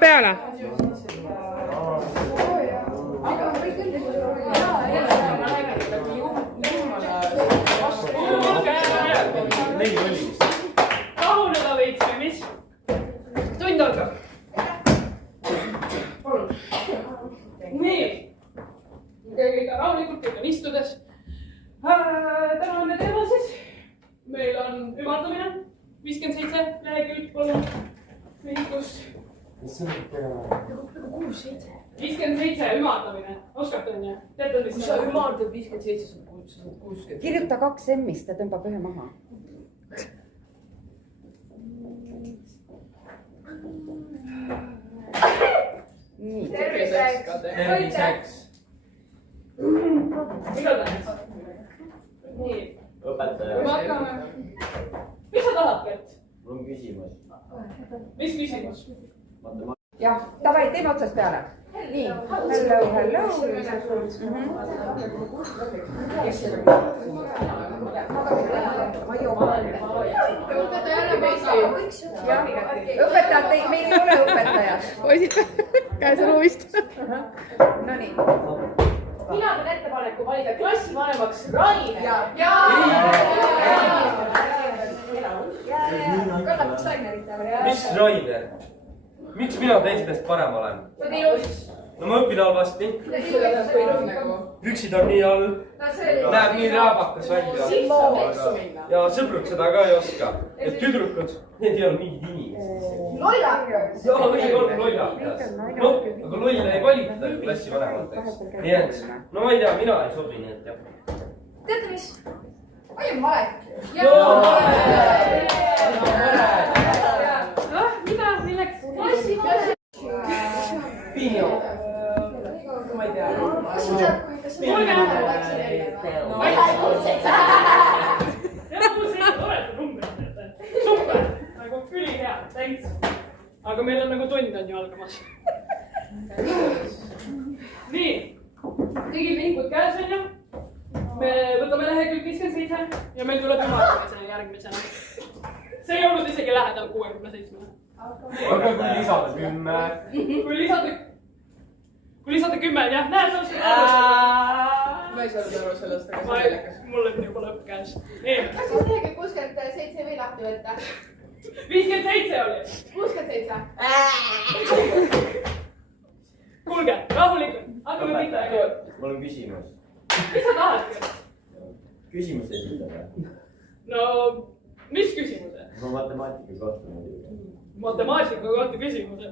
peale. rahuneda veits või mis? Tund algab. Palun. Nii. Kõik rahulikult, kõik on istudes. Tänane teema siis. Meil on ümardamine. 57 lehekülg, palun. Vihikus. Mis see on peale? 57 ümardamine. Oskate on ju? Teate, mis sa ümardad 57, 60. Kirjuta 2 M-ist ja tõmbab ühe maha. Nii. Terviseks. igatahes. Nii. Õpetaja. Me hakkame. Mis sa tahad, Kert? Mul on küsimus. Mis küsimus? Jah, davai, teeme otsast peale. Nii, hello. Õpetajad, meil ei ole õpetajad. Poisid, käes ruumist. Nonii. Mina teen ettepaneku valida klassivanemaks Raine. Mis Rainer? Miks mina teistest parem olen? No ma õpin halvasti. Püksid on nii all. Näeb nii raabakas välja. Ja sõbrud seda ka ei oska. Et tüdrukud, need ei ole mingid inimesed. Lollakas. Jaa, või on lollakas. No, aga lolle ei valita klassivanemateks. Nii et, no ma ei tea, mina ei sobi, nii et jah. Teate mis? Olin Marek. Mida? Milleks? Klassivanem. Piino. Ma ei tea. Olge! Toredad numbrid. Super! Nagu ülihea. Thanks. Aga meil on nagu tund on ju algamas. Nii. Digivihingud käes on ju. Me võtame lehekülg 57 ja meil tuleb ümardamisena järgmisena. See ei olnud isegi lähedal 67. Aga kui lisada 10. Kui lisada 10, jah, näe, see on seda aru. Ma ei saanud aru sellest, aga see on Mul on juba lõpp käes. Nii. kas siis lehekülg 67 või lahti võtta? 57 oli. 67. Kuulge, rahulikult. Hakkame pihta. Mul on küsimus. Mis sa tahad? Küsimust esitada. No, mis küsimuse? Ma matemaatika kohta muidugi. Matemaatika kohta küsimuse.